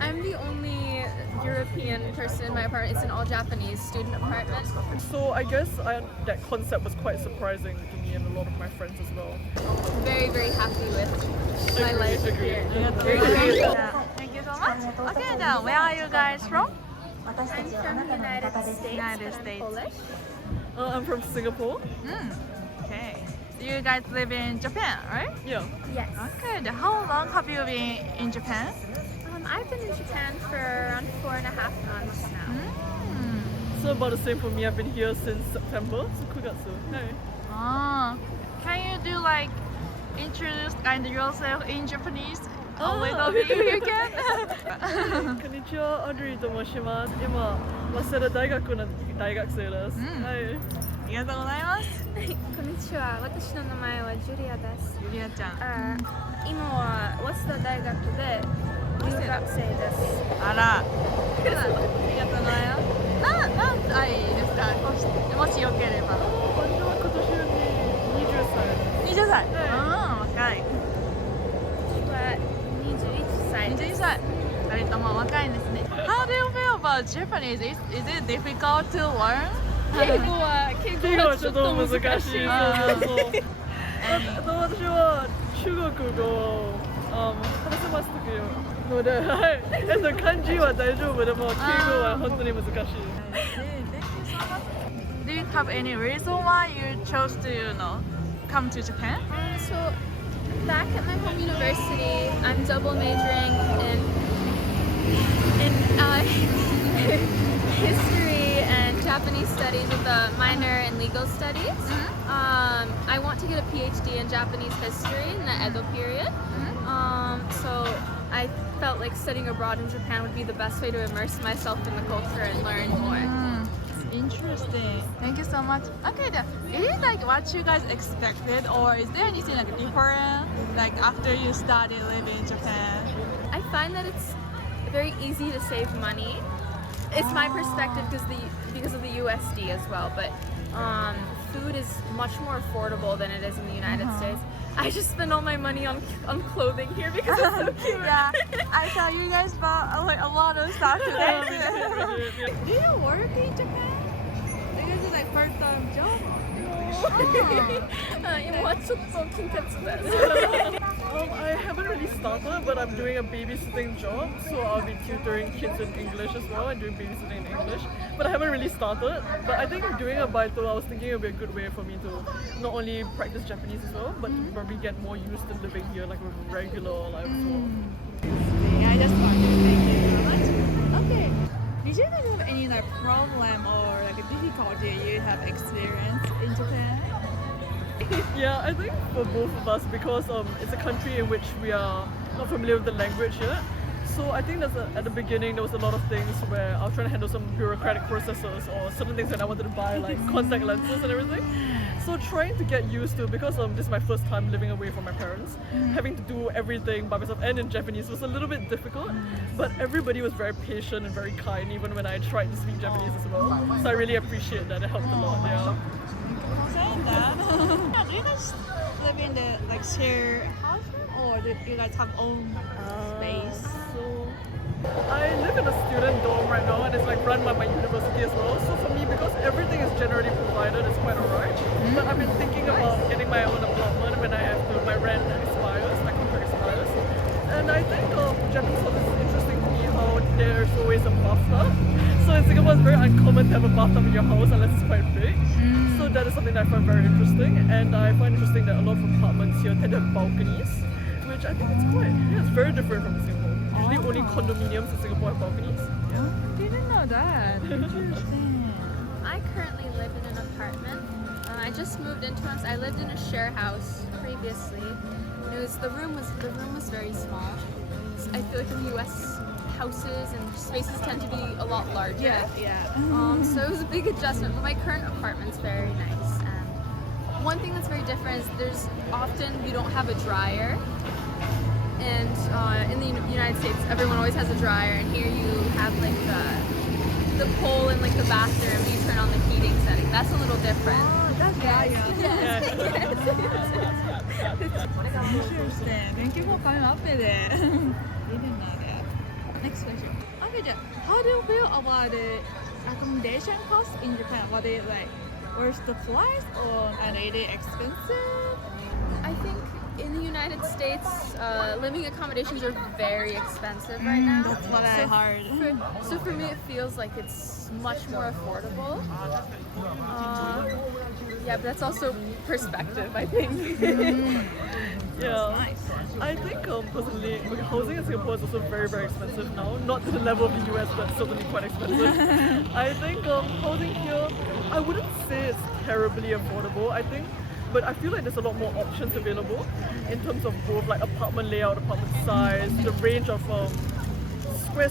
I'm the only European person in my apartment. It's an all Japanese student apartment. So I guess that concept was quite surprising to me and a lot of my friends as well. Very, very happy with my life Agree. here. Thank you so much. Okay, then where are you guys from? I'm from the United States. United but I'm States. Polish. I'm from Singapore. Okay. You guys live in Japan, right? Yeah. Yes. Okay, then how long have you been in Japan? I've been in Japan for around 4.5 months now. So about the same for me. I've been here since September. So kugatsu. Hey. Can you do like introduce yourself in Japanese? A little bit if you can. こんにちは、アドリーと申します。今、早稲田大学の大学生です。はい。ありがとうございます。こんにちは。私の名前はジュリアです。ゆりあちゃん。今は早稲田大学で留学生です。あら。ありがとうございます。何歳ですか？もしよければ。私は今年に20歳。20歳。若い。21歳。2人とも若いんですね。How do you feel about Japanese? Is it difficult to learn? 敬語はちょっと難しい。そう私は中国語を話せますので、はい。漢字は大丈夫でも敬語は本当に難しい。Do you have any reason why you chose to, come to Japan? So back at my home university, I'm double majoring in history and Japanese studies with a minor in legal studies. I want to get a PhD in Japanese history in the Edo period. So I felt like studying abroad in Japan would be the best way to immerse myself in the culture and learn more. Interesting. Thank you so much. Okay, then, is it like what you guys expected, or is there anything like different, like after you started living in Japan? I find that it's very easy to save money. It's my perspective because of the USD as well, but food is much more affordable than it is in the United States. I just spend all my money on clothing here because it's so cute. Yeah, I saw you guys bought a lot of stuff today. Do you work in Japan? Because it's like part-time job. I haven't really started, but I'm doing a babysitting job, so I'll be tutoring kids in English as well and doing babysitting in English. But I haven't really started. But I think doing a baito, I was thinking it would be a good way for me to not only practice Japanese as well, but to probably get more used to living here, like with regular life as well. I just want to thank you very much. Okay. Did you have any like problem or like a difficulty you have experienced in Japan? Yeah, I think for both of us, because it's a country in which we are not familiar with the language yet. So I think at the beginning there was a lot of things where I was trying to handle some bureaucratic processes or certain things that I wanted to buy, like contact lenses and everything. So trying to get used to, because this is my first time living away from my parents, having to do everything by myself and in Japanese was a little bit difficult. But everybody was very patient and very kind, even when I tried to speak Japanese as well. So I really appreciate that. It helped a lot. Yeah. Saying that, do you guys live in the like share house, or do you guys have own space? So I live in a student dorm right now, and it's like run by my university as well. So for me, because everything is generally provided, it's quite alright. But I've been thinking about getting my own apartment when my rent expires, my contract expires. And I think Japanese house is interesting to me how there's always a bathtub. So in Singapore, it's very uncommon to have a bathtub in your house unless it's quite big. So that is something that I find very interesting. And I find interesting that a lot of apartments here tend to have balconies, which I think it's very different from Singapore. Usually only condominiums in Singapore have balconies. I didn't know that. Interesting. I currently live in an apartment. I just moved into one. I lived in a share house previously. The room was very small. I feel like in the US, houses and spaces tend to be a lot larger. Yeah. So it was a big adjustment, but my current apartment's very nice. One thing that's very different is you don't have a dryer. And in the United States, everyone always has a dryer, and here you have like the pole in like the bathroom. You turn on the heating setting. That's a little different. Oh, that's right. Yes. Interesting. Thank you for coming up with it. Didn't know that. Next Okay, how do you feel about the accommodation costs in Japan? Were they like worth the price or are they expensive? I think in the United States, living accommodations are very expensive right now. That's what I heard. So for me, it feels like it's much more affordable. Yeah, but that's also perspective, I think. Yeah. Nice. I think personally, housing in Singapore is also very, very expensive now. Not to the level of the US, but certainly quite expensive. I think housing here, I wouldn't say it's terribly affordable. But I feel like there's a lot more options available in terms of both like apartment layout, apartment size, the range of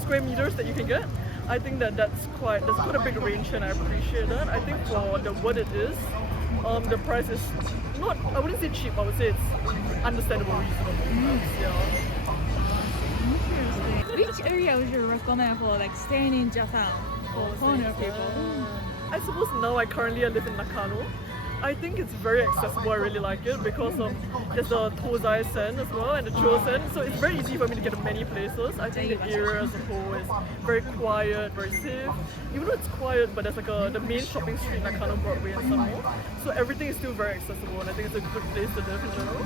square meters that you can get. I think that's quite a big range, and I appreciate that. I think for what it is, the price is not, I wouldn't say cheap, I would say it's understandable, reasonable. Yeah. Which area would you recommend for like staying in Japan for foreigner people? I suppose now I currently live in Nakano. I think it's very accessible. I really like it because there's the Tozai-sen as well and the Chosen, so it's very easy for me to get to many places. I think the area as a whole is very quiet, very safe. Even though it's quiet, but there's like the main shopping street, Nakano Broadway and some more. So everything is still very accessible, and I think it's a good place to live in general.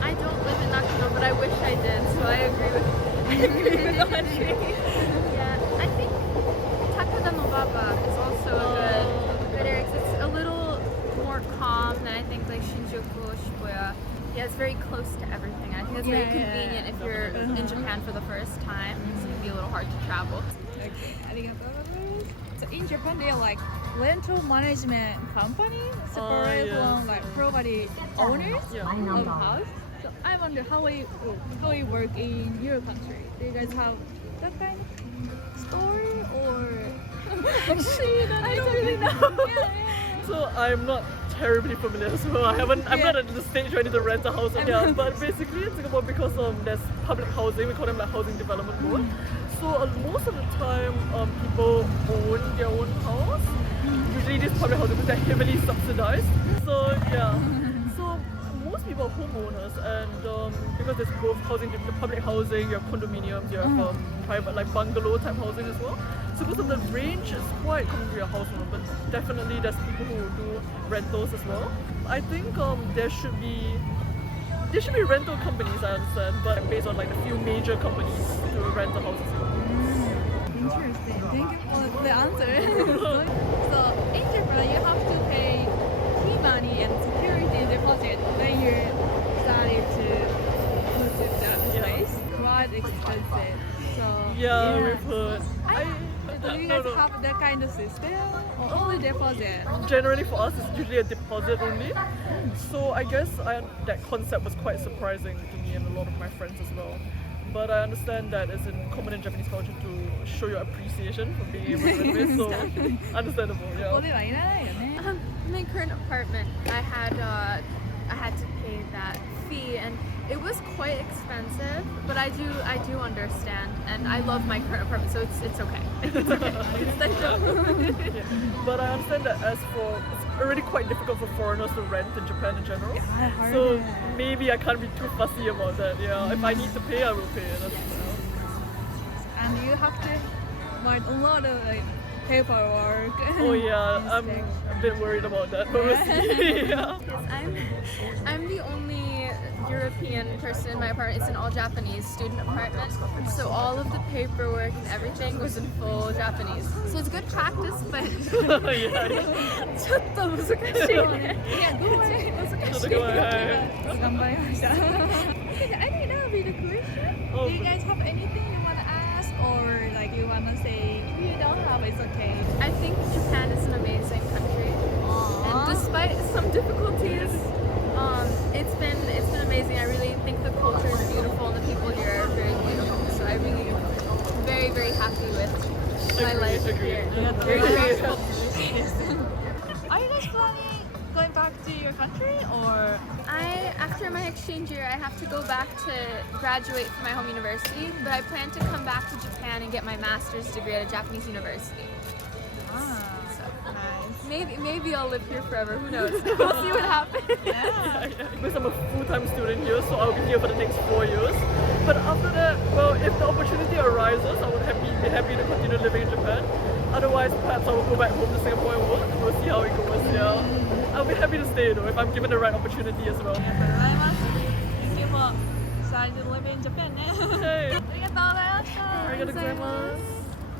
I don't live in Nakano, but I wish I did, so I agree with Audrey. Yeah, I think Takada no Baba is also a good area 'cause it's a little more calm than I think like Shinjuku or Shibuya. Yeah, it's very close to everything. I think it's very convenient if you're in Japan for the first time. It's gonna be a little hard to travel. Okay, arigatou. So in Japan, they are like rental management company separate from like property owners of house. So I wonder how it work in your country. Do you guys have that kind of story or? Actually, I don't really know. So I'm not terribly familiar as well. I'm not at the stage where I need to rent a house. But basically in Singapore, because there's public housing, we call them like housing development board. So most of the time, people own their own house. Usually these public housing because they're heavily subsidized. So yeah. So most people are homeowners, and because there's both housing, the public housing, you have condominiums, you have private like bungalow type housing as well. So because of the range, it's quite common to be a household, but definitely there's people who do rentals as well. I think there should be rental companies, I understand, but based on like the few major companies to rent the houses. Interesting. Thank you for the answer. So in Japan, you have to pay key money and security deposit when you started to move to that place. Quite expensive. So Yeah, we've heard. Do you guys have that kind of system or only deposit? Generally for us, it's usually a deposit only. So I guess that concept was quite surprising to me and a lot of my friends as well. But I understand that it's common in Japanese culture to show your appreciation for being able to renovate, so understandable, yeah. ここではいらないよね。 My current apartment, I had to pay that fee, and it was quite expensive. But I do understand, and I love my current apartment, so it's okay. It's okay. Yeah. But I understand that it's already quite difficult for foreigners to rent in Japan in general. Yeah, I heard So it. maybe I can't be too fussy about that. Yeah, if I need to pay, I will pay. And you have to write a lot of like paperwork. Oh yeah, I'm a bit worried about that. But we'll see. Yeah. I'm the only European person in my apartment. It's an all Japanese student apartment, so all of the paperwork and everything was in full Japanese. So it's good practice, but yeah. ちょっと難しいね。Yeah, don't worry. 難しい。頑張りました。Okay, I think that would be the question. Do you guys have anything you want to ask or like you want to say? If you don't have, it's okay. I think Japan is an amazing country, and despite some difficulties, it's been amazing. I really think the culture is beautiful and the people here are very beautiful. So I really am very, very happy with my life here. Very grateful. Are you guys planning going back to your country or? After my exchange year, I have to go back to graduate from my home university, but I plan to come back to Japan and get my master's degree at a Japanese university. So Nice. maybe I'll live here forever. Who knows? We'll see what happens. Yeah. Because I'm a full-time student here, so I'll be here for the next 4 years. But after that, well, if the opportunity arises, I Otherwise, perhaps I will go back home to Singapore and work. We'll see how it goes. Yeah, I'll be happy to stay though if I'm given the right opportunity as well. ありがとうございます。Thank you for deciding to live in Japan ね。Hey, ありがとうございました。ありがとうございます。